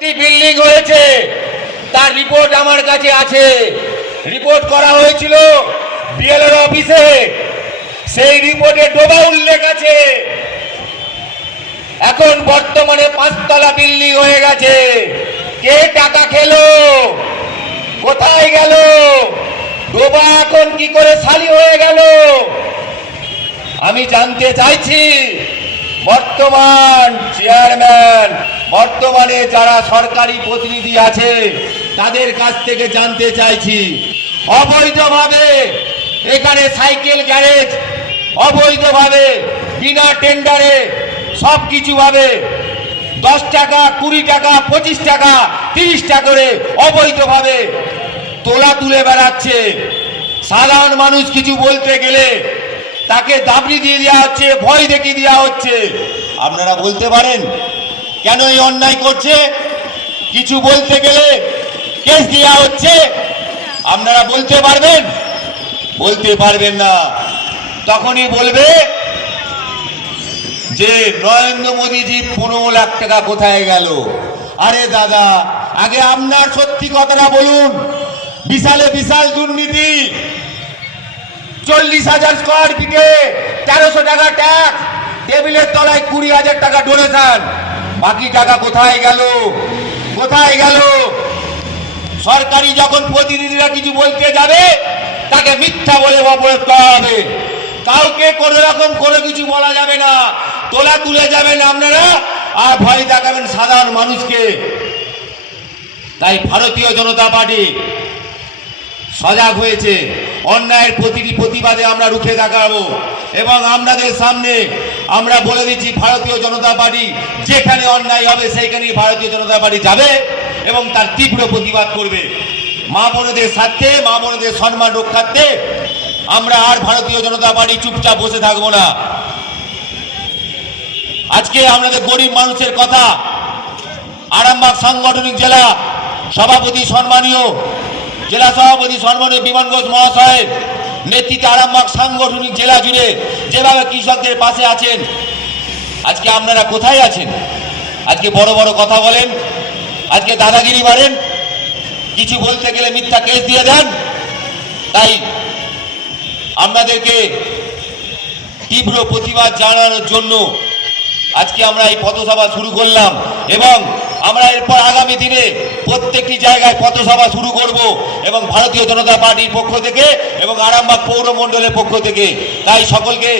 Building হয়েছে? তার report আমার কাছে আছে। রিপোর্ট করা হয়েছিল বিএলআর অফিসে সেই রিপোর্টে ডোবা উল্লেখ আছে। এখন বর্তমানে পাঁচতলা বিল্ডিং হয়ে গেছে। কে টাকা খেলো? কোথায় গেল? ডোবা এখন কি করে খালি হয়ে গেল? আমি জানতে চাইছি, বর্তমান চেয়ারম্যান বর্তমানে যারা সরকারি প্রতিনিধি আছে, তাদের কাছ থেকে জানতে চাইছি। অবৈধভাবে এখানে সাইকেল, গ্যারেজ, অবৈধভাবে বিনা টেন্ডারে সব কিছু ভাবে দশ টাকা, কুড়ি টাকা, পঁচিশ টাকা, তিরিশ টাকা করে অবৈধভাবে তোলা তুলে বেড়াচ্ছে। সাধারণ মানুষ কিছু বলতে গেলে তাকে দাবি দিয়ে দেওয়া হচ্ছে, ভয় দেখিয়ে দেওয়া হচ্ছে। আপনারা বলতে পারেন কেন এই অন্যায় করছে? কিছু বলতে গেলে কেস দেওয়া হচ্ছে। আপনারা বলতে পারবেন? বলতে পারবেন না। তখনই বলবে যে, নরেন্দ্র মোদীজি পনেরো লাখ টাকা কোথায় গেল? আরে দাদা, আগে আপনার সত্যি কথাটা বলুন। বিশালে বিশাল দুর্নীতি। চল্লিশ হাজার স্কোয়ার ফিটে তেরোশো টাকা ট্যাক্স টেবিলের তলায় কুড়ি হাজার টাকা ডোনেশন বাকি টাকা কোথায় গেল? কোথায় গেল? সরকারি যখন প্রতিনিধিরা কিছু বলতে যাবে, তাকে মিথ্যা বলে অপরাধ করা হবে। কাউকে কোনো রকম কোনো কিছু বলা যাবে না, তোলা তুলে যাবেন আপনারা, আর ভয় দেখাবেন সাধারণ মানুষকে। তাই ভারতীয় জনতা পার্টি সজাগ হয়েছে। অন্যায়ের প্রতিটি প্রতিবাদে আমরা রুখে দেখাবো এবং আপনাদের সামনে আমরা বলে দিচ্ছি ভারতীয় জনতা পার্টি, যেখানে অন্যায় হবে সেইখানেই ভারতীয় জনতা পার্টি যাবে এবং তার তীব্র প্রতিবাদ করবে। মা বোনেদের স্বার্থে, মা বোনেদের সম্মান রক্ষার্থে আমরা আর ভারতীয় জনতা পার্টি চুপচাপ বসে থাকব না। আজকে আমাদের গরিব মানুষের কথা, আরামবাগ সাংগঠনিক জেলা সভাপতি সম্মানীয়, জেলা সভাপতি সম্মানীয় বিমান ঘোষ মহাশয়ের নেতৃত্বে আরামবাগ সাংগঠনিক জেলা জুড়ে যেভাবে কৃষকদের পাশে আছেন, আজকে আপনারা কোথায় আছেন? আজকে বড় বড় কথা বলেন, আজকে দাদাগিরি মারেন, কিছু বলতে গেলে মিথ্যা কেস দিয়ে দেন, তাই আপনাদেরকে তীব্র প্রতিবাদ জানানোর জন্য আজকে আমরা এই পথসভা শুরু করলাম এবং আমরা এরপর আগামী দিনে প্রত্যেকটি জায়গায় পথসভা শুরু করব এবং ভারতীয় জনতা পার্টির পক্ষ থেকে এবং আরামবাগ পৌরমণ্ডলের পক্ষ থেকে। তাই সকলকে